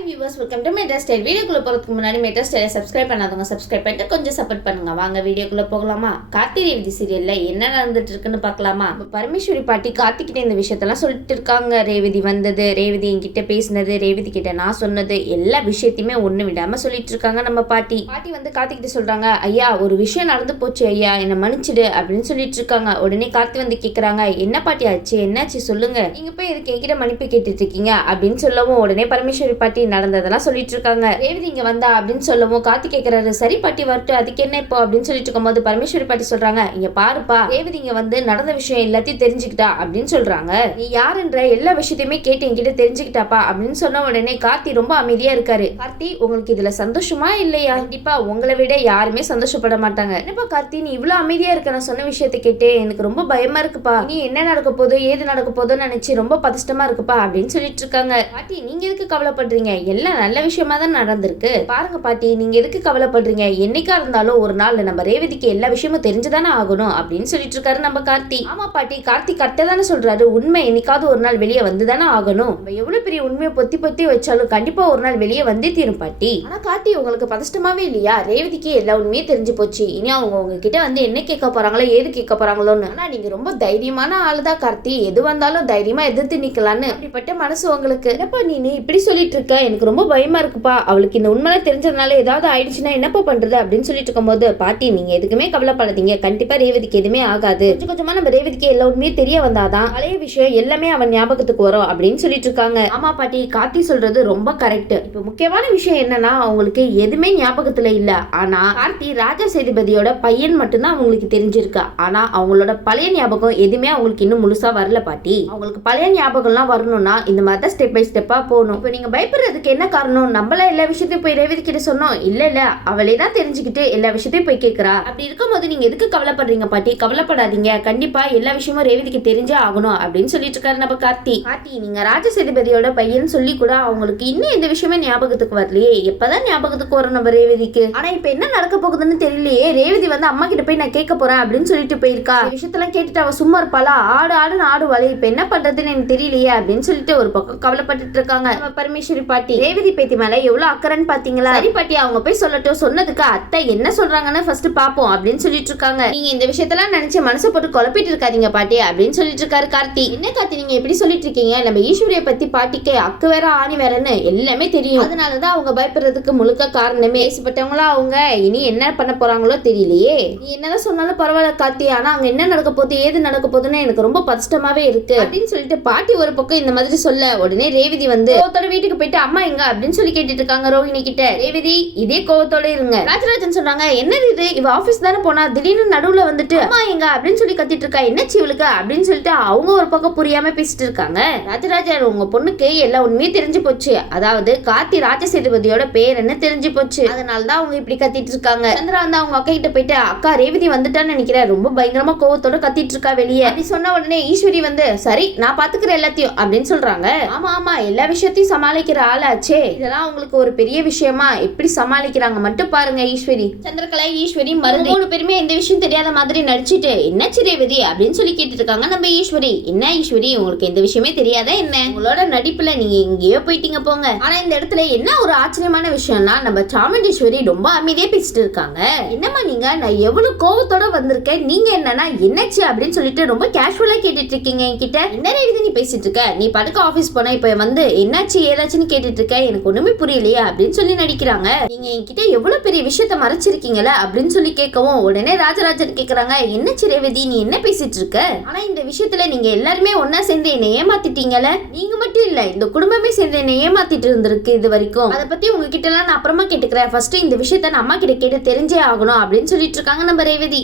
Hi viewers, welcome to metro style. வீடியோக்குள்ள போகிறதுக்கு முன்னாடி மெட்ரா ஸ்டைலை சப்ஸ்கிரைப் பண்ணாதவங்க சப்ஸ்கிரைப் பண்ணிட்டு கொஞ்சம் சப்போர்ட் பண்ணுங்க. வாங்க வீடியோக்குள்ள போகலாமா? கார்த்தி ரேவதி சீரியல்ல என்ன நடந்துட்டு இருக்குன்னு பார்க்கலாமா? பரமேஸ்வரி பாட்டி கார்த்திகிட்ட இந்த விஷயத்தெல்லாம் சொல்லிட்டு இருக்காங்க. ரேவதி வந்தது, ரேவதி என்கிட்ட பேசினது, ரேவதி கிட்ட நான் சொன்னது, எல்லா விஷயத்தையுமே ஒண்ணு விடாம சொல்லிட்டு இருக்காங்க நம்ம பாட்டி. பாட்டி வந்து கார்த்திகிட்ட சொல்றாங்க, ஐயா ஒரு விஷயம் நடந்து போச்சு ஐயா, என்னை மன்னிச்சிடு அப்படின்னு சொல்லிட்டு இருக்காங்க. உடனே கார்த்தி வந்து கேட்கறாங்க, என்ன பாட்டி ஆச்சு, என்னாச்சு சொல்லுங்க, நீங்க போய் எதுக்கு என்கிட்ட மன்னிப்பு கேட்டுட்டு இருக்கீங்க அப்படின்னு சொல்லவும் உடனே பரமேஸ்வரி பாட்டி நடந்ததெல்லாம் சொல்லிட்டு இருக்காங்க. ரேவதி இங்க வந்தா அப்படின்னு சொல்லவும் கார்த்தி கேட்கிறாரு, சரி பாட்டி வரட்டும், அதுக்கு என்ன இப்போ அப்படின்னு சொல்லிட்டு இருக்கும்போது பரமேஸ்வரி பாட்டி சொல்றாங்க, இங்க பாருப்பா, ரேவதி இங்க வந்து நடந்த விஷயம் எல்லாத்தையும் தெரிஞ்சுக்கிட்டா அப்படின்னு சொல்றாங்க. நீ யாருன்ற எல்லா விஷயத்தையுமே கேட்டு என்கிட்ட தெரிஞ்சுக்கிட்டாப்பா அப்படின்னு சொன்ன உடனே கார்த்தி ரொம்ப அமைதியா இருக்காரு. கார்த்தி, உங்களுக்கு இதுல சந்தோஷமா இல்லையா? கண்டிப்பா உங்களை விட யாருமே சந்தோஷப்பட மாட்டாங்க. என்னப்பா கார்த்தி, நீ இவ்வளவு அமைதியா இருக்க? நான் சொன்ன விஷயத்தை கேட்டு எனக்கு ரொம்ப பயமா இருக்குப்பா, நீ என்ன நடக்க போதோ ஏது நடக்க போதோன்னு நினைச்சு ரொம்ப பதஷ்டமா இருக்குப்பா அப்படின்னு சொல்லிட்டு இருக்காங்க. பாட்டி, நீங்க எதுக்கு கவலைப்படுறீங்க, எல்லாம் நல்ல விஷயமா தான் நடந்திருக்கு. பாருங்க பாட்டி, நீங்க எதுக்கு கவலைப்படுறீங்க, என்னைக்கா இருந்தாலும் ஒரு நாள் நம்ம ரேவதிக்கு எல்லா விஷயமும் தெரிஞ்சுதானே ஆகணும் அப்படின்னு சொல்லிட்டு இருக்காரு நம்ம கார்த்தி. ஆமா பாட்டி, கார்த்தி கரெக்டா தானே சொல்றாரு, உண்மை என்னைக்காவது ஒரு நாள் வெளியே வந்துதானே ஆகணும். நம்ம எவ்வளவு பெரிய உண்மையை பொத்தி பொத்தி வச்சாலும் கண்டிப்பா ஒரு நாள் வெளியே வந்தே தீரும் பாட்டி. ஆனா கார்த்தி, உங்களுக்கு பதஷ்டமாவே இல்லையா? ரேவதிக்கு எல்லா உண்மையும் தெரிஞ்சு போச்சு, இனி அவங்க உங்ககிட்ட வந்து என்ன கேட்க போறாங்களோ ஏது கேட்க போறாங்களோன்னு. ஆனா நீங்க ரொம்ப தைரியமான ஆளுதான் கார்த்தி, எது வந்தாலும் தைரியமா எதிர்த்து நிக்கலான்னு அப்படிப்பட்ட மனசு உங்களுக்கு. என்னப்பா நீ இப்படி சொல்லிட்டு இருக்க, எனக்கு ரொம்ப பயமா இருக்குப்பா, அவளுக்கு இந்த உண்மையில தெரிஞ்சதுனால ஏதாவது ஆயிடுச்சுன்னா என்னப்பா பண்றது அப்படின்னு சொல்லிட்டு இருக்கும்போது, பாட்டி நீங்க எதுக்குமே கவலைப்படாதீங்க, கண்டிப்பா ரேவதிக்கு எதுவுமே ஆகாது, கொஞ்சம் கொஞ்சமா நம்ம ரேவதிக்கு எல்லா உண்மையும் தெரிய வந்தாதான் பழைய விஷயம் எல்லாமே அவன் ஞாபகத்துக்கு வரும் அப்படின்னு சொல்லிட்டு இருக்காங்க. ஆமா பாட்டி, கார்த்தி சொல்றது ரொம்ப கரெக்ட். இப்ப முக்கியமான விஷயம் என்னன்னா, அவங்களுக்கு எதுவுமே ஞாபகத்துல இல்ல, ஆனா கார்த்தி ராஜா சேதுபதியோட பையன் மட்டும்தான் அவங்களுக்கு தெரிஞ்சிருக்கு. ஆனா அவங்களோட பழைய ஞாபகம் எதுவுமே அவங்களுக்கு இன்னும் முழுசா வரல பாட்டி. அவங்களுக்கு பழைய ஞாபகம் எல்லாம் வரணும்னா இந்த மாதிரி ஸ்டெப் பை ஸ்டெப்பா போகணும். இப்ப நீங்க பயப்படுறதுக்கு என்ன காரணம்? நம்மள எல்லா விஷயத்தையும் போய் ரேவதி கிட்ட சொன்னோம் இல்ல, அவளே தான் தெரிஞ்சுக்கிட்டு எல்லா விஷயத்தையும் போய் கேட்கிறா. அப்படி இருக்கும்போது நீங்க எதுக்கு கவலைப்படுறீங்க பாட்டி? கவலைப்படாதீங்க, கண்டிப்பா எல்லா விஷயமும் ரேவதிக்கு தெரிஞ்சே ஆகணும் அப்படின்னு சொல்லிட்டு இருக்காரு நம்ம கார்த்தி. கார்த்தி, நீங்க ராஜ சேதுபதியோட பையன் சொல்லி கூட அவங்களுக்கு இன்னும் எந்த விஷயமே ஞாபகத்துக்கு வரலையே, எப்பதான் ஞாபகத்துக்கு வரும் நம்ம ரேவதிக்கு? ஆனா இப்ப என்ன நடக்க போகுதுன்னு தெரியலையே. ரேவதி வந்து அம்மா கிட்ட போய் நான் கேட்க போறேன் அப்படின்னு சொல்லிட்டு போயிருக்கா. விஷயத்தெல்லாம் கேட்டுட்டு அவ சும்மா இருப்பாளா? ஆடு ஆடுன்னு ஆடுவாளே, இப்ப என்ன பண்றதுன்னு எனக்கு தெரியலையே அப்படின்னு சொல்லிட்டு ஒரு பக்கம் கவலைப்பட்டு இருக்காங்க நம்ம பரமேஸ்வரி பாட்டி. ரேவதி பேத்தி மேல எவ்வளவு அக்கறைன்னு பாத்தீங்களா? சரி பாட்டி, அவங்க போய் சொல்லட்டும், சொன்னதுக்கு அத்தை என்ன சொல்றாங்கன்னு ஃபர்ஸ்ட் பாப்போம் அப்படின்னு சொல்லிட்டு இருக்காங்க. நீங்க இந்த விஷயத்தெல்லாம் நினைச்சு மனசை போட்டு குழப்பிட்டு இருக்காதீங்க பாட்டி அப்படின்னு சொல்லிட்டு இருக்காரு கார்த்தி. என்ன கார்த்தி நீங்க எப்படி சொல்லிட்டு இருக்கீங்க? நம்ம ஈஸ்வரியை பத்தி பாட்டிக்கு அக்கு வேற ஆணி வேறன்னு எல்லாமே தெரியும், அதனாலதான் அவங்க பயப்படுறதுக்கு முழுக்க காரணமே பேசப்பட்டவங்களா அவங்க. இனி என்ன பண்ண போறாங்களோ தெரியலையே. நீ என்னதான் சொன்னாலும் பரவாயில்ல கார்த்தி, ஆனா அங்க என்ன நடக்க போகுது ஏது நடக்க போகுதுன்னு எனக்கு ரொம்ப பதஷ்டமாவே இருக்கு அப்படின்னு சொல்லிட்டு பாட்டி ஒரு பக்கம் இந்த மாதிரி சொல்ல உடனே ரேவதி வந்து கோவத்தோட வீட்டுக்கு போயிட்டு அம்மா எங்க அப்படின்னு சொல்லி கேட்டுட்டு இருக்காங்க ரோஹிணி கிட்ட. ரேவதி இதே கோவத்தோட இருங்க. ராஜராஜன் சொன்னாங்க, என்னது இது, இவ ஆபீஸ் தானே போனா திடீர்னு நடுவுல வந்துட்டு அம்மா எங்க அப்படின்னு சொல்லி கத்திட்டு இருக்கா, என்னச்சு இவளுக்கு அப்படின்னு சொல்லிட்டு அவங்க ஒரு பக்கம் புரியாம பேசிட்டு இருக்காங்க. ராஜராஜன், உங்க பொண்ணுக்கு எல்லா உண்மையும் தெரிஞ்சு போச்சு, அதாவது கார்த்தி ராஜ சேதுபதியோட பேர் என்ன தெரிஞ்சு போச்சு, அதனாலதான் அவங்க இப்படி கத்திட்டு இருக்காங்க. சந்திரா வந்து அவங்க அக்கா கிட்ட போயிட்டு, அக்கா ரேவதி வந்துட்டான்னு நினைக்கிறேன், ரொம்ப பயங்கரமா கோவத்தோட கத்திட்டு இருக்கா வெளியே அப்படி சொன்ன உடனே ஈஸ்வரி வந்து, சரி நான் பாத்துக்கிறேன் எல்லாத்தையும் அப்படின்னு சொல்றாங்க. ஆமா ஆமா, எல்லா விஷயத்தையும் சமாளிக்கிற ஆளாச்சே, இதெல்லாம் உங்களுக்கு ஒரு பெரிய விஷயமா, எப்படி சமாளிக்கிறாங்க மட்டும் பாருங்க. ஈஸ்வரி, சந்திரகலா, ஈஸ்வரி, மருந்து 3 பேருமே இந்த விஷயம் தெரியாத மாதிரி நடிச்சிட்டு என்னாச்சு ரேவதி அப்படின்னு சொல்லி கேட்டுட்டு இருக்காங்க நம்ம ஈஸ்வரி. என்ன ஈஸ்வரி, உங்களுக்கு எந்த விஷயமே தெரியாதா என்ன? உங்களோட நடிப்புல நீங்க எங்கேயோ போயிட்டீங்க போங்க. ஆனா இந்த இடத்துல என்ன ஒரு ஆச்சரியமான விஷயம்னா, நம்ம சாமுண்டீஸ்வரி ரொம்ப அமைதியா பேசிட்டு இருக்காங்க. என்னம்மா நீங்க, நான் எவ்வளவு கோவத்தோட வந்திருக்கேன், நீங்க என்னன்னா என்னாச்சு அப்படின்னு சொல்லிட்டு ரொம்ப கேஷுவலா கேட்டுட்டு இருக்கீங்க என்கிட்ட. என்ன ரேவதி நீ பேசிட்டு இருக்க, நீ படுக்க ஆபீஸ் போனா இப்ப வந்து என்னாச்சு ஏதாச்சுன்னு கேட்டுட்டு இருக்க, எனக்கு ஒண்ணுமே புரியலையா அப்படின்னு சொல்லி நடிக்கிறாங்க. நீங்க என்கிட்ட எவ்வளவு பெரிய விஷயத்த மறைச்சிருக்கீங்களா அப்படின்னு சொல்லி கேட்கவும் உடனே ராஜராஜன் கேக்குறாங்க, என்னச்சு ரேவதி நீ என்ன பேசிட்டு இருக்க? ஆனா இந்த விஷயத்துல நீங்க எல்லாருமே ஒன்னா சேர்ந்து என்ன ஏமாத்திட்டீங்கல, நீங்க மட்டும் இல்ல இந்த குடும்பமே சேர்ந்து என்ன ஏமாத்திட்டு இருந்திருக்கு இது வரைக்கும். அதை பத்தி உங்ககிட்ட எல்லாம் நான் அப்புறமா கேட்டுக்கிறேன், ஃபர்ஸ்ட் இந்த விஷயத்த நான் அம்மா கிட்ட கேட்டு தெரிஞ்சே ஆகணும் அப்படின்னு சொல்லிட்டு இருக்காங்க நம்ம ரேவதி.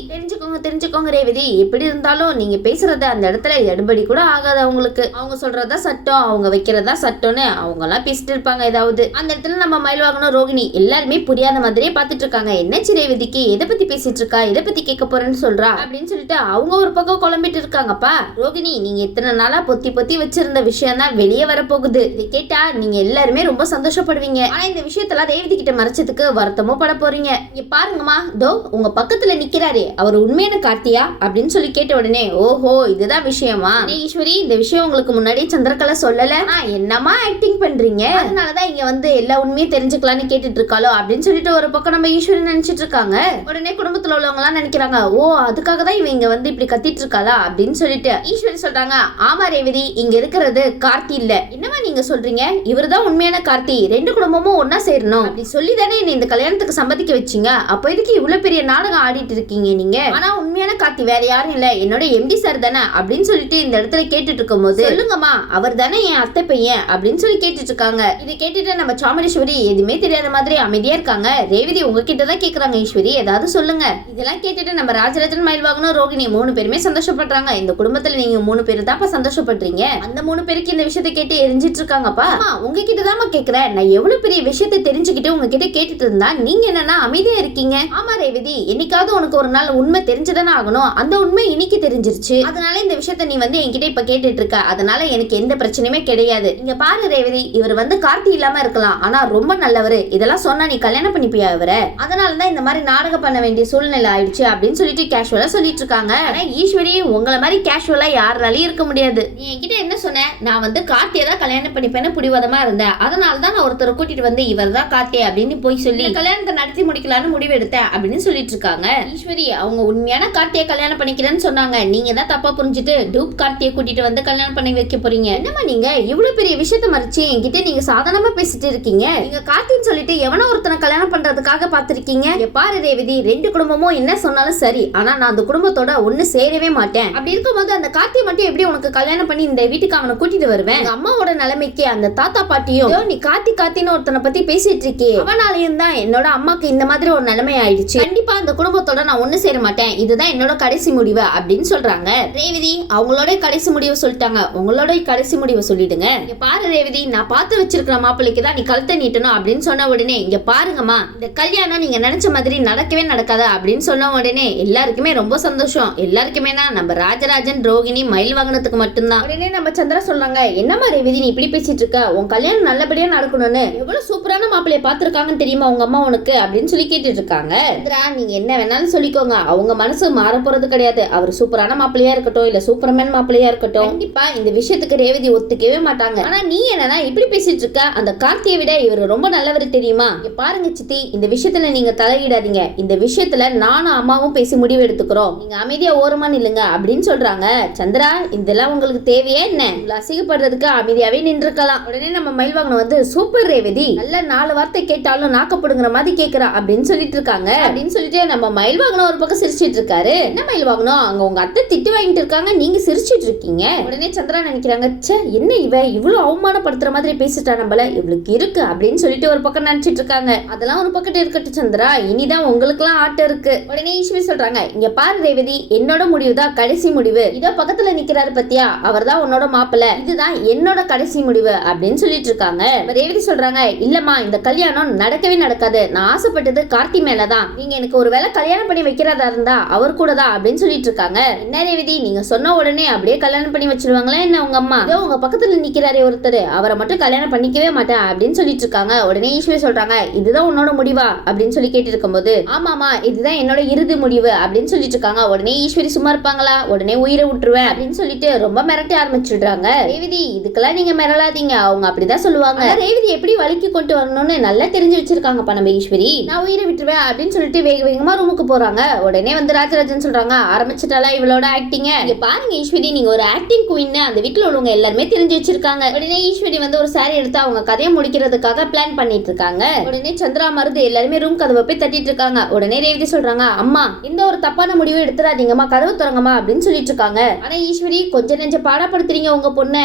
தெரிஞ்சுக்கோங்க ரேவதி, எப்படி இருந்தாலும் நீங்க பேசுறத அந்த இடத்துல எடுபடி கூட ஆகாது அவங்களுக்கு. அவங்க சொல்றதா சட்டம், அவங்க வைக்கிறதா சட்டம்னு அவங்க எல்லாம் பேசிட்டு இருப்பாங்க. ஏதாவது அந்த இடத்துல நம்ம மயில்வாகனும் ரோகிணி எல்லாருமே புரியாத மாதிரியே பாத்துட்டு இருக்காங்க. என்னச்சு ரேவதிக்கு எதை பத்தி பேசிட்டு இருக்கா, எதை பத்தி கேட்க போறேன்னு சொல்றா அப்படின்னு சொல்லிட்டு அவங்க ஒரு பக்கம் குழம்பிட்டு இருக்காங்கப்பா. ரோகிணி, நீங்க இத்தனை நாளா பொத்தி பொத்தி வச்சிருந்த விஷயம் தான் வெளியே வரப்போகுது, இதை கேட்டா நீங்க எல்லாருமே ரொம்ப சந்தோஷப்படுவீங்க. ஆனா இந்த விஷயத்தெல்லாம் ரேவதி கிட்ட மறைச்சதுக்கு வருத்தமும் பட போறீங்க. இங்க பாருங்கம்மா, தோ உங்க பக்கத்துல நிக்கிறாரே அவர் உண்மையான கார்த்தியா அப்படின்னு சொல்லி கேட்ட உடனே, ஓஹோ இதுதான் விஷயமா ஈஸ்வரி, இந்த விஷயம் உங்களுக்கு முன்னாடி சந்திரகலா சொல்லல, என்னமா ஆக்டிங் பண்றீங்க, அதனாலதான் இங்க வந்து எல்லா உண்மையும் தெரிஞ்சுக்கலாம்னு கேட்டுட்டு இருக்காளோ அப்படின்னு சொல்லிட்டு ஒரு பக்கம் நம்ம ஈஸ்வரி நினைச்சிட்டு இருக்காங்க. உடனே குடும்பத்துல உள்ளவங்க எல்லாம் நினைக்கிறாங்க, ஓ அதுக்காக தான் இவங்க வந்து இப்படி கத்திட்டு இருக்காளா அப்படின்னு சொல்லிட்டு ஈஸ்வரி சொல்றாங்க, ஆமா ரேவதி, இங்க இருக்கிறது கார்த்தி இல்ல. என்னமா நீங்க சொல்றீங்க? இவர்தான் உண்மையான கார்த்தி. ரெண்டு குடும்பமும் ஒன்னா சேரணும் அப்படி சொல்லி தானே என்ன இந்த கல்யாணத்துக்கு சம்மதிக்க வச்சீங்க. அப்போ இதுக்கு இவ்வளவு பெரிய நாடகம் ஆடிட்டு இருக்கீங்க நீங்க? ஆனா உண்மையான கார்த்தி வேற யாரும் இல்ல, என்னோட எம்டி சார் தானே அப்படின்னு சொல்லிட்டு இந்த இடத்துல கேட்டுட்டு இருக்கும் போது, சொல்லுங்கம்மா அவர் தானே என் அத்தை பையன் அப்படின்னு சொல்லி கேட்டுட்டு இருக்காங்க. இதை கேட்டுட்டு நம்ம சாமுண்டீஸ்வரி எதுவுமே தெரியாத மாதிரி அமைதியா இருக்காங்க. ரேவதி உங்ககிட்ட தான் கேக்குறாங்க, ஈஸ்வரி ஏதாவது சொல்லுங்க. இதெல்லாம் கேட்டுட்டு நம்ம ராஜராஜன், மயில்வாகனும், ரோகிணி 3 பேருமே சந்தோஷப்படுறாங்க. இந்த குடும்பத்துல நீங்க 3 பேரு தான் சந்தோஷப்படுறீங்க. அந்த 3 பேருக்கு இந்த விஷயத்தை கேட்டு எரிஞ்சிட்டு இருக்காங்கப்பா. உங்ககிட்ட தான் கேக்குறேன், நான் எவ்வளவு பெரிய விஷயத்தை தெரிஞ்சுக்கிட்டு உங்ககிட்ட கேட்டுட்டு இருந்தா நீங்க என்னன்னா அமைதியா இருக்கீங்க. ஆமா ரேவதி, என்னைக்காவது உனக்கு ஒரு நாள் உண்மை தெரிஞ்சுதானே ஆகணும். அந்த உண்மை இன்னைக்கு தெரிஞ்சிருச்சு. அதனால இந்த விஷயத்த நீ வந்து என்கிட்ட இப்ப கேட்டுட்டு இருக்க. அதனால எனக்கு எந்த பிரச்சனையுமே கிடையாது. இங்க பாரு ரேவதி, இவர் வந்து கார்த்தி இல்லாம இருக்கலாம், ஆனா ரொம்ப நல்லவரு. இதெல்லாம் சொன்னா நீ கல்யாணம் பண்ணிப்பியா இவரை? அதனாலதான் இந்த மாதிரி நாடகம் பண்ண வேண்டிய சூழ்நிலை ஆயிடுச்சு அப்படின்னு சொல்லிட்டு கேஷுவலா சொல்லிட்டு இருக்காங்க. ஆனா ஈஸ்வரி உங்களை மாதிரி கேஷுவலா யாராலையும் இருக்க முடியாது. நீ என்கிட்ட என்ன சொன்ன? நான் வந்து கார்த்தியை தான் கல்யாணம் பண்ணிப்பேன்னு புடிவாதமா இருந்தேன். அதனாலதான் நான் ஒருத்தரை கூட்டிட்டு வந்து இவர் தான் கார்த்தி அப்படின்னு போய் சொல்லி கல்யாணத்தை நடத்தி முடிக்கலான்னு முடிவு எடுத்தேன் அப்படின்னு சொல்லிட்டு இருக்காங்க. ஈஸ்வரி அவங்க உண்மையான கார்த்தியை கல்யாணம் பண்ணிக்கிறேன்னு சொன்னாங்க. நீங்க தான் தப்பா புரிஞ்சுட்டு டூப் கார்த்தியை கூட்டிட்டு வந்து கல்யாணம் பண்ணி வைக்க போறீங்க. என்னமா நீங்க இவ்வளவு பெரிய விஷயத்த மறைச்சு என்கிட்ட நீங்க சாதாரணமா பேசிட்டு இருக்கீங்க. நீங்க கார்த்தின்னு சொல்லிட்டு எவனோ ஒருத்தனை கல்யாணம் பண்றதுக்காக பாத்திருக்கீங்க. பாரு ரேவதி, ரெண்டு குடும்பமும் என்ன சொன்னாலும் சரி, ஆனா நான் அந்த குடும்பத்தோட ஒண்ணு சேரவே மாட்டேன். அப்படி இருக்கும்போது அந்த கார்த்தியை மட்டும் எப்படி உனக்கு கல்யாணம் பண்ணி இந்த வீட்டுக்கு அவனை கூட்டிட்டு வருவேன்? அம்மாவோட நிலைமைக்கு அந்த தாத்தா பாட்டியும் நீ கார்த்தின்னு ஒருத்தனை பத்தி பேசிட்டு இருக்கே, அவனாலையும் தான் என்னோட அம்மாக்கு இந்த மாதிரி ஒரு நிலைமை ஆயிடுச்சு. கண்டிப்பா அந்த குடும்பத்தோட நான் ஒண்ணு சேர மாட்டேன். இதுதான் என்னோட கடைசி முடிவு அப்படின்னு சொல்றாங்க. ரேவதி அவங்களோட கடைசி முடிவை சொல்லிட்டாங்க. உங்களோட கடைசி முடிவை சொல்லிடுங்க. இங்க பாரு ரேவதி, நான் பார்த்து வச்சிருக்கிற மாப்பிள்ளைக்கு தான் நீ கழுத்தை நீட்டணும் அப்படின்னு சொன்ன உடனே, இங்க பாருங்கம்மா, இந்த கல்யாணம் நீங்க நினைச்ச மாதிரி நடக்கவே நடக்காதா அப்படின்னு சொன்ன உடனே எல்லாருக்குமே ரொம்ப சந்தோஷம். எல்லாருக்குமே நம்ம ராஜராஜன், ரோகிணி, மயில்வாகனத்துக்கு மட்டும்தான். உடனே நம்ம சந்திரா சொல்றாங்க, என்னம்மா ரேவதி நீ இப்படி பேசிட்டு இருக்க? உன் கல்யாணம் நல்லபடியா நடக்கணும்னு எவ்வளவு சூப்பரான மாப்பிள்ளைய பாத்துருக்காங்கன்னு தெரியுமா உங்க அம்மா உனக்கு அப்படின்னு சொல்லி கேட்டுட்டு இருக்காங்க. சந்திரா நீங்க என்ன வேணாலும் சொல்லிக்கோங்க, அவங்க மனசு மாற போறது கிடையாது. அவர் சூப்பரான மாப்பிள்ளையா இருக்கட்டும் இல்ல சூப்பர்மேன் மாப்பிள்ளையா இருக்கட்டும், கண்டிப்பா இந்த விஷயத்துக்கு ரேவதி ஒத்துக்கவே மாட்டாங்க. ஆனா நீ என்னன்னா இப்படி பேசிட்டு இருக்க? அந்த கார்த்தியை விட இவர் ரொம்ப நல்லவர் தெரியுமா? பாருங்க சித்தி, இந்த விஷயத்துல நீங்க தலையிடாதீங்க. இந்த விஷயத்துல நானும் அம்மாவும் பேசி முடிவு எடுத்துக்கிறோம். நீங்க அமைதியா ஓரமா நில்லுங்க அப்படின்னு சொல்றாங்க. சந்திரா இதெல்லாம் உங்களுக்கு தேவையே என்ன? அசிங்கப்படுறதுக்கு அமைதியாவே நின்றுக்கலாம். உடனே நம்ம மயில்வாகனம் வந்து, சூப்பர் ரேவதி, நல்ல 4 வார்த்தை கேட்டாலும் நாக்கப்படுங்கிற மாதிரி கேக்குறா அப்படின்னு சொல்லிட்டு இருக்காங்க. அப்படின்னு சொல்லிட்டு நம்ம மயில்வாகனம் ஒரு பக்கம் சிரிச்சிட்டு இருக்காரு. என்ன மயில்வாகனம், அங்க உங்க அத்தை திட்டு வாங்கிட்டு இருக்காங்க, நீங்க சிரிச்சிட்டு இருக்கீங்க. உடனே சந்திரா நினைக்கிறாங்க, ச்சே என்ன இவ இவ்வளவு அவமானப்படுத்துற மாதிரி பேசிட்டா, நம்மள இவளுக்கு இருக்கு அப்படின்னு சொல்லிட்டு ஒரு பக்கம் நினைச்சிட்டு இருக்காங்க. அதெல்லாம் ஒரு பக்கத்து இருக்கட்டும் சந்திரா, இனிதான் உங்களுக்கு எல்லாம் ஆட்டம் இருக்கு. உடனே ஈஸ்வரி சொல்றாங்க, இங்க பாரு ரேவதி, என்னோட முடிவுதான் கடைசி முடிவு. இதோ பக்கத்துல நிக்கிறாரு பத்தியா, அவர் தான் உன்னோட மாப்பிள்ளை, இதுதான் என்னோட கடைசி முடிவு அப்படின்னு சொல்லிட்டு இருக்காங்க. ரேவதி சொல்றாங்க, இல்லம்மா இந்த கல்யாணம் நடக்கவே நடக்காது. நான் ஆசைப்பட்டது கார்த்தி மேலதான். நீங்க எனக்கு ஒரு வேளை கல்யாணம் பண்ணி வைக்கிறதா இருந்தா அவர் கூட தான் அப்படின்னு சொல்லிட்டு இருக்காங்க. என்ன ரேவதி நீங்க சொன்ன உடனே அப்படியே கல்யாணம் பண்ணி வச்சிருவாங்களா என்ன உங்க அம்மா? இதோ உங்க பக்கத்துல நிக்கிறாரே ஒருத்தர், அவரை மட்டும் கல்யாணம் பண்ணிக்கவே மாட்டேன் அப்படின்னு சொல்லிட்டு இருக்காங்க. உடனே ஈஸ்வரி சொல்றாங்க, இதுதான் உன்னோட முடிவா அப்படின்னு சொல்லி கேட்டு இருக்கும் போது, ஆமாமா இதுதான் என்னோட இறுதி முடிவு அப்படின்னு சொல்லிட்டு இருக்காங்க. உடனே ஈஸ்வரி சும்மா இருப்பாங்களா? உடனே உயிரை விட்டுருவேன் அப்படின்னு சொல்லிட்டு ரொம்ப மிரட்ட ஆரம்பிச்சிடுறாங்க. ரேவதி இதுக்கெல்லாம் நீங்க மிரளாதீங்க, அவங்க அப்படிதான் சொல்லுவாங்க. ரேவதி எப்படி வலிக்கு கொண்டு வரணும்னு நல்லா தெரிஞ்சு வச்சிருக்காங்கப்பா நம்ம ஈஸ்வரி. நான் உயிரை விட்டுருவேன் அப்படின்னு சொல்லிட்டு வேக வேகமா ரூமுக்கு போறாங்க. உடனே வந்து ராஜராஜன் சொல்றாங்க, ஆரம்பிச்சிட்டாலா இவளோட ஆக்டிங்க? இங்க பாருங்க ஈஸ்வரி, நீங்க ஒரு ஆக்டிங் குயின் அந்த வீட்டுல உள்ளவங்க எல்லாருமே தெரிஞ்சு வச்சிருக்காங்க. உடனே ஈஸ்வரி வந்து ஒரு சாரி எடுத்து அவங்க கதையை முடிக்கிறதுக்காக பிளான் பண்ணிட்டு இருக்காங்க. உடனே சந்திரா மருது எல்லாருமே ரூம் கதவை போய் தட்டிட்டு இருக்காங்க. உடனே ரேவதி சொல்றாங்க, அம்மா இந்த ஒரு தப்பான முடிவு எடுத்துறாதீங்கம்மா, கதவு திறங்கம்மா அப்படின்னு சொல்லிட்டு இருக்காங்க. ஆனா ஈஸ்வரி கொஞ்சம் நெஞ்ச பாடப்படுத்துறீங்க உங்க பொண்ணு.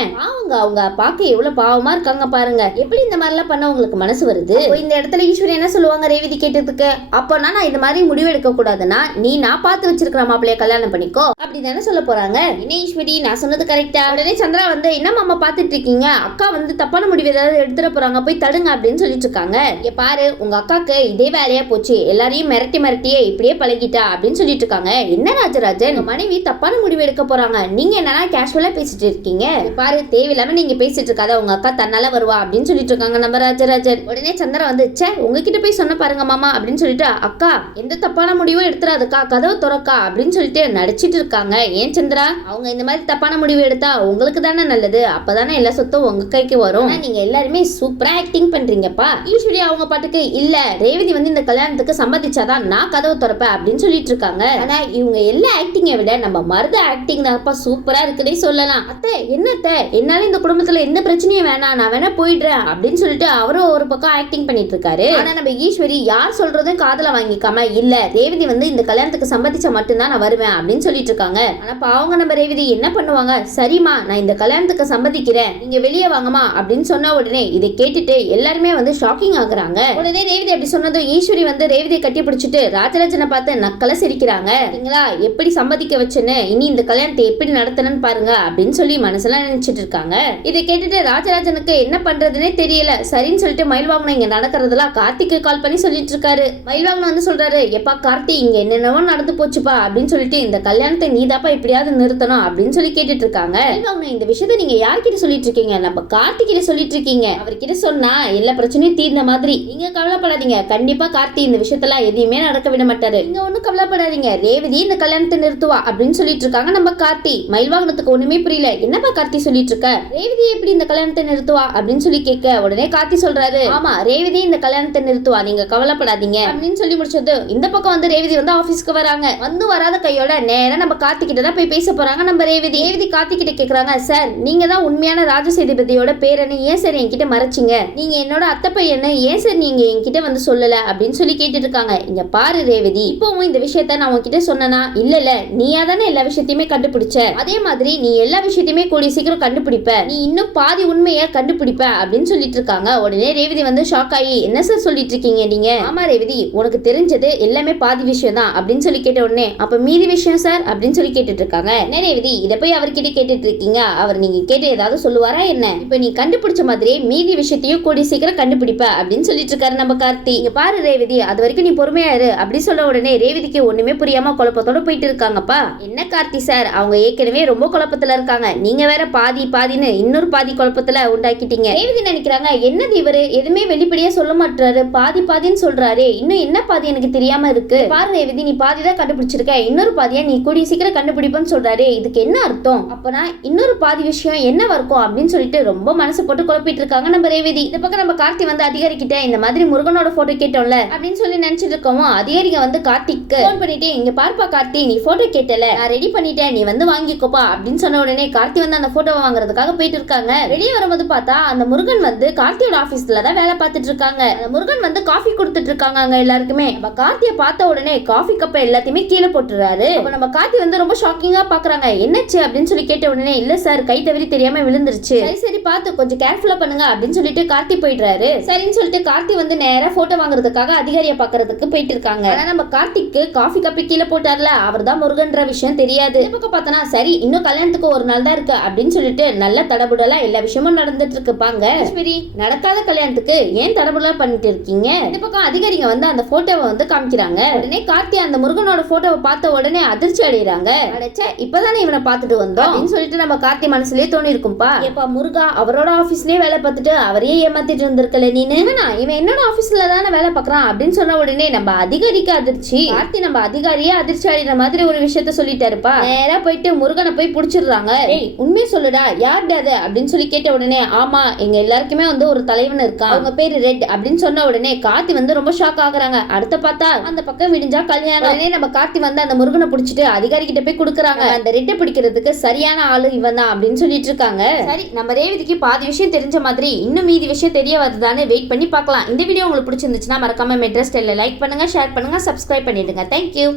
அவங்க பார்க்க எவ்வளவு பாவமா இருக்காங்க பாருங்க. எப்படி இந்த மாதிரி எல்லாம் பண்ண உங்களுக்கு மனசு வருது? இந்த இடத்துல ஈஸ்வரி என்ன சொல்லுவாங்க ரேவதி கேட்டதுக்கு, அப்பனா நான் இந்த மாதிரி முடிவு எடுக்க கூடாதுன்னா நீ நான் பார்த்து வச்சிருக்கிற மாப்பிள்ளைய கல்யாணம் பண்ணிக்கோ அப்படிதானே சொல்ல போறாங்க. என்ன ஈஸ்வரி நான் சொன்னது கரெக்டா? உடனே சந்திரா வந்து, என்ன மாமா பாத்துட்டு இருக்கீங்க, அக்கா வந்து தப்பான முடிவு ஏதாவது எடுத்துட போறாங்க, போய் தடுங்க அப்படின்னு சொல்லிட்டு இருக்காங்க. இங்க பாரு உங்க அக்காக்கு இதே வேலையா போச்சு, எல்லாரையும் மிரட்டியே இப்படியே பழகிட்டா அப்படின்னு சொல்லிட்டு இருக்காங்க. என்ன ராஜராஜன் மனைவி தப்பான முடிவு எடுக்க போறாங்க, நீங்க என்னன்னா கேஷுவலா பேசிட்டு இருக்கீங்க. பாரு தேவையில்லாம நீங்க பேசிட்டு இருக்காத, உங்க அக்கா தன்னால வருவா அப்படின்னு சொல்லிட்டு இருக்காங்க நம்ம ராஜராஜன். ராஜராஜன். உடனே சந்திரா வந்து உங்ககிட்ட போய் சொன்ன பாருங்க மாமா அப்படின்னு சொல்லிட்டு அக்கா எந்த தப்பான முடிவும் எடுத்துறாதுக்கா, கதவு திறக்கா அப்படின்னு சொல்லிட்டு நடிச்சிட்டு இருக்காங்க. ஏன் சந்திரா, அவங்க இந்த மாதிரி தப்பான முடிவு எடுத்தா உங்களுக்கு தானே நல்லது, அப்பதானே எல்லா சொத்தும் உங்க கைக்கு வரும். நீங்க எல்லாருமே சூப்பரா ஆக்டிங் பண்றீங்கப்பா. ஈஸ்வரி அவங்க பாட்டுக்கு இல்ல ரேவதி வந்து இந்த கல்யாணத்துக்கு சம்மதிச்சாதான் நான் கதவு திறப்பேன் அப்படின்னு சொல்லிட்டு இருக்காங்க. ஆனா இவங்க எல்லா ஆக்டிங்கை விட நம்ம மருத ஆக்டிங் தான்ப்பா சூப்பரா இருக்குன்னே சொல்லலாம். அத்தை என்னத்த என்னால இந்த குடும்பத்துல எந்த பிரச்சனையும் வேணாம், நான் வேணா போயிடுறேன் அப்படின்னு சொல்லிட்டு அவரும் ஒரு பக்கம் ஆக்டிங் பண்ணிட்டு இருக்காரு. ஆனா நம்ம ஈஸ்வரி யார் சொல்றதும் காதல வாங்கிக்காம இல்ல ரேவதி வந்து இந்த கல்யாணத்துக்கு சம்மதிச்சா மட்டும்தான் நான் வருவேன் அப்படின்னு சொல்லிட்டு இருக்காங்க. ஆனா பாவங்க நம்ம ரேவதி என்ன பண்ணுவாங்க, சரிமா நான் இந்த கல்யாணத்துக்கு சம்மதிக்கிறேன், நீங்க வெளியே வாங்கம்மா அப்படின்னு சொன்ன உடனே இதை கேட்டுட்டு எல்லாருமே வந்து ஷாக்கிங் ஆகுறாங்க. உடனே ரேவதி அப்படி சொன்னதும் ஈஸ்வரி வந்து ரேவதியை கட்டி பிடிச்சிட்டு ராஜராஜனை பார்த்து நக்கல சிரிக்கிறாங்க. நீங்களா எப்படி சம்மதிக்க வச்சுன்னு இனி இந்த கல்யாணத்தை எப்படி நடத்தணும்னு பாருங்க அப்படின்னு சொல்லி மனசுல நினைச்சிட்டு இருக்காங்க. இதை கேட்டுட்டு ராஜராஜனுக்கு என்ன பண்றதுன்னே தெரியல. சரின்னு சொல்லிட்டு மயில்வாகனம் இங்க நடக்கிறதெல்லாம் கார்த்திக்கு கால் பண்ணி சொல்லிட்டு இருக்காரு. மயில்வாகனம் வந்து சொல்றாரு, எப்பா கார்த்தி இங்க என்னென்னவோ நடந்து போச்சுப்பா அப்படின்னு சொல்லிட்டு இந்த கல்யாணத்தை நீதாப்பா எப்படியாவது நிறுத்தணும் அப்படின்னு சொல்லி கேட்டுட்டு இருக்காங்க. மயில்வாகனம் இந்த விஷயத்த நீங்க யார்கிட்ட சொல்லிட்டு இருக்கீங்க, நம்ம கார்த்தி கிட்ட சொல்லிட்டு இருக்கீங்க, அவர்கிட்ட சொன்னா எல்லா பிரச்சனையும் தீர்ந்த மாதிரி, நீங்க கவலைப்படாதீங்க, கண்டிப்பா கார்த்தி இந்த விஷயத்தெல்லாம் எதையுமே நடக்க விட மாட்டாரு, நீங்க ஒண்ணும் கவலைப்படாதீங்க, ரேவதி இந்த கல்யாணத்தை நிறுத்துவா அப்படின்னு சொல்லிட்டு இருக்காங்க நம்ம கார்த்தி. மயில்வாகனத்துக்கு ஒண்ணுமே புரியல, என்னப்பா கார்த்தி சொல்லிட்டு இருக்க, ரேவதி எப்படி இந்த கல்யாணத்தை நிறுத்துவா அப்படின்னு சொல்லி கேட்க உடனே கார்த்தி சொல்றாரு, ஆமா ரேவதி இந்த கல்யாணத்தை நிறுத்துவா, நீங்க கவலைப்படாதீங்க அப்படின்னு சொல்லி முடிச்சது. இந்த பக்கம் வந்து ரேவதி வந்து ஆபீஸ்க்கு வராங்க. வந்து வராத கையோட நேரா நம்ம கார்த்தி கிட்ட தான் போய் பேச போறாங்க நம்ம ரேவதி. கார்த்தி கிட்ட கேக்குறாங்க, சார் நீங்க தான் உண்மையான ராஜசேதுபதியோட பேரன்னு ஏன் சார் என்கிட்ட மறைச்சிங்க, நீங்க என்னோட அத்தை பையன்னு ஏன் சார் நீங்க என்கிட்ட வந்து சொல்லல அப்படின்னு சொல்லி கேட்டுட்டு இருக்காங்க. இங்க பாரு ரேவதி, இப்பவும் இந்த விஷயத்த நான் உன்கிட்ட சொன்னா இல்ல நீயா தானே எல்லா விஷயத்தையுமே கண்டுபிடிச்ச, அதே மாதிரி நீ எல்லா விஷயத்தையுமே கூடிய சீக்கிரம் கண்டுபிடிப்ப, நீ இன்னும் பாதி உண்மையை கண்டுபிடிப்ப அப்படின்னு சொல்லிட்டு இருக்காங்க. உடனே ரேவதி வந்து ஷாக் ஆகி என்ன சார் சொல்லிட்டு இருக்கீங்க நீங்க, ஆமா ரேவதி உனக்கு தெரிஞ்சது எல்லாமே பாதி விஷயம் தான் அப்படின்னு சொல்லி கேட்ட உடனே அப்ப மீதி விஷயம் சார் அப்படின்னு சொல்லி கேட்டுட்டு இருக்காங்க. என்ன ரேவதி இதை போய் அவர்கிட்ட கேட்டுட்டு இருக்கீங்க, அவர் நீங்க கேட்டு ஏதாவது சொல்லுவாரா என்ன, இப்ப நீ கண்டுபிடிச்ச மாதிரியே மீதி விஷயத்தையும் கூடிய சீக்கிரம் கண்டுபிடிப்ப அப்படின்னு சொல்லிட்டு இருக்காரு நம்ம கார்த்தி. இங்க பாரு ரேவதி அது வரைக்கும் நீ பொறுமையா இரு அப்படி சொல்ல உடனே ரேவதிக்கு ஒண்ணுமே புரியாம குழப்பத்தோட போயிட்டு இருக்காங்கப்பா. என்ன கார்த்தி சார் அவங்க ஏற்கனவே ரொம்ப குழப்பத்துல இருக்காங்க, நீங்க வேற பாதி பாதின்னு இன்னொரு பாதி குழப்பத்துல உண்டாக்கிட்டீங்க. ரேவதி நினைக்கிறாங்க என்னது இவரு எதுவுமே வெளிப்படையா சொல்ல மாட்டாரு, பாதி பாதின்னு சொல்றாரு, இன்னும் என்ன பாதி எனக்கு தெரியாம இருக்கு, பாரு ரேவதி நீ பாதி தான் கண்டுபிடிச்சிருக்க, இன்னொரு பாதியா நீ கூடிய சீக்கிரம் கண்டுபிடிப்பன்னு சொல்றாரு, இதுக்கு என்ன அர்த்தம், அப்பனா இன்னொரு பாதி விஷயம் என்னவா இருக்கும் அப்படின்னு சொல்லிட்டு ரொம்ப மனசு போட்டு குழப்பிட்டு இருக்காங்க நம்ம ரேவதி. இந்த பக்கம் நம்ம கார்த்தி வந்து அதிகாரி கிட்ட இந்த மாதிரி முருகனோட போட்டோ கேட்டோம்ல அப்படின்னு சொல்லி நினைச்சிட்டு இருக்கோம். அதிகாரிங்க வந்து கார்த்திக்கு போன் பண்ணிட்டு இங்க பார்ப்பா கார்த்தி நீ போட்டோ கேட்டல நான் ரெடி பண்ணிட்டேன் நீ வந்து வாங்கிக்கோப்பா அப்படின்னு சொன்ன உடனே கார்த்தி வந்து அந்த போட்டோவை வாங்குறதுக்காக போயிட்டு இருக்காங்க. வெளியே வரும்போது பார்த்தா அந்த முருகன் வந்து கார்த்தியோட ஆபீஸ்ல தான் வேலை பார்த்துட்டு இருக்காங்க. அந்த முருகன் வந்து காஃபி கொடுத்துட்டு இருக்காங்க அங்க எல்லாருக்குமே. நம்ம கார்த்தியை பார்த்த உடனே காஃபி கப்ப எல்லாத்தையுமே கீழே போட்டுறாரு. அப்ப நம்ம கார்த்தி வந்து ரொம்ப ஷாக்கிங்கா பாக்குறாங்க. என்னாச்சு அப்படின்னு சொல்லி கேட்ட உடனே இல்ல சார் கை தவறி தெரியாம விழுந்துருச்சு, சரி பார்த்து கொஞ்சம் கேர்ஃபுல்லா பண்ணுங்க அப்படின்னு சொல்லிட்டு கார்த்தி போயிடுறாரு. சரின்னு சொல்லிட்டு கார்த்தி வந்து நேரா போட்டோ வாங்குறதுக்காக அதிகாரியை பாக்குறதுக்கு போயிட்டு இருக்காங்க. ஆனா நம்ம கார்த்திக்கு காஃபி கப்பை கீழே போட்டார்ல அவர் தான் முருகன்ற விஷயம் தெரியாது. இந்த பக்கம் பார்த்தனா சரி இன்னும் கல்யாணத்துக்கு ஒரு நாள் தான் இருக்கு அப்படின்னு சொல்லிட்டு நல்ல தடபுடலா எல்லா விஷயமும் நடந்துட்டு இருக்குப்பாங்க. சரி நடக்காத கல்யாணத்துக்கு ஏன் தடபுடலா பண்ணிட்டு இருக்கீங்க. இந்த பக்கம் அதிகாரிங்க வந்து அந்த போட்டோவை வந்து காமிக்கிறாங்க. உடனே கார்த்தி அந்த முருகனோட போட்டோவை பார்த்த உடனே அதிர்ச்சி அடைகிறாங்க. அடைச்ச இப்பதானே இவனை பார்த்துட்டு வந்தோம் அப்படின்னு சொல்லிட்டு நம்ம கார்த்தி மனசுலயே தோணி இருக்கும்பா. ஏப்பா முருகா அவரோட ஆபீஸ்லயே வேலை பார்த்துட்டு அவரையே ஏமாத்திட்டு இருந்திருக்கல நீனு, இவன் என்னோட ஆபீஸ்ல தானே வேலை பார்க்கறான் அப்படின்னு சொன்ன உடனே நம்ம அதிகாரிக்கு அதிர்ச்சி. கார்த்தி நம்ம அதிகாரியே அதிர்ச்சி அடைகிற மாதிரி ஒரு விஷயத்த சொல்லிட்டாருப்பா. நேரா போயிட்டு முருகனை போய் புடிச்சிடுறாங்க. உண்மையை சொல்லுடா யார்டா அது அப்படின்னு சொல்லி கேட்ட உடனே ஆமா எங்க எல்லாருக்குமே வந்து ஒரு தலைவன் இருக்கான் அவங்க பேரு ரெட் அப்படின்னு சொன்ன உடனே கார்த்தி வந்து ரொம்ப ஷாக் ஆகுறாங்க. அடுத்த பார்த்தா அந்த பக்கம் விடிஞ்சா கல்யாணம். உடனே நம்ம கார்த்தி வந்து அந்த முருகனை பிடிச்சிட்டு அதிகாரி கிட்ட போய் கொடுக்குறாங்க. அந்த ரெட்டை பிடிக்கிறதுக்கு சரியான ஆளு இவன் தான் அப்படின்னு சொல்லிட்டு இருக்காங்க. சரி நம்ம ரேவதிக்கு பாதி விஷயம் தெரிஞ்ச மாதிரி இன்னும் மீதி விஷயம் தெரிய வருதான்னு வெயிட் பண்ணி பார்க்கலாம். இந்த வீடியோ உங்களுக்கு பிடிச்சிருந்துச்சுன்னா மறக்காம மெட்ரஸ் ஸ்டைல்ல லைக் பண்ணுங்க, ஷேர் பண்ணுங்க, சப்ஸ்கிரைப் பண்ணிடுங்க. தேங்க்யூ.